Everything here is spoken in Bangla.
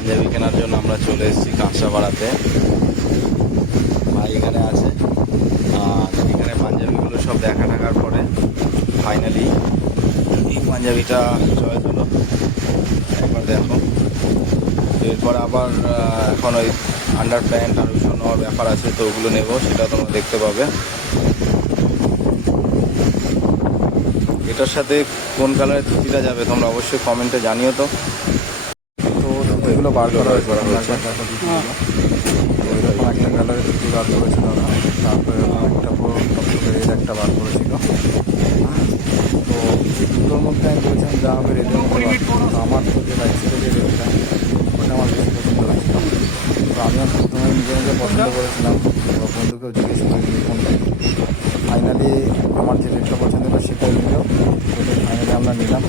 পাঞ্জাবি কেনার জন্য আমরা চলে এসেছি কাঁকড়াপাড়াতে। ভাই এখানে আছে, আর এখানে পাঞ্জাবিগুলো সব দেখা টাকার পরে ফাইনালি এই পাঞ্জাবিটা চয়েস হলো। একবার দেখো, এরপর আবার এখন ওই আন্ডার প্যান্ট আর ওইসব নেওয়ার ব্যাপার আছে, তো ওগুলো নেবো, সেটা তোমরা দেখতে পাবে। এটার সাথে কোন কালারের ধুতিটা যাবে তোমরা অবশ্যই কমেন্টে জানিও। তো এগুলো বার করা হয়েছে, তো এরকম একটা কালারের ধুতি বার করেছিল ওরা। তারপরে একটা পুরো রেড একটা বার করেছিল। তো এই দুটোর মধ্যে আমি বলছিলাম যা হবে রেডের মধ্যে বার করবো। তো আমার তো যে বাইক ছিল যে রেডটা, ওটা আমার বেশি পছন্দ হয়েছিল। তো আমিও প্রথমে নিজে নিজে পছন্দ করেছিলাম, তো বন্ধুকেও জিজ্ঞেস করিনি কোনটাই। ফাইনালি আমার যে রেডটা পছন্দ হলো সেটাই নিল। তো ফাইনালি আমরা নিলাম।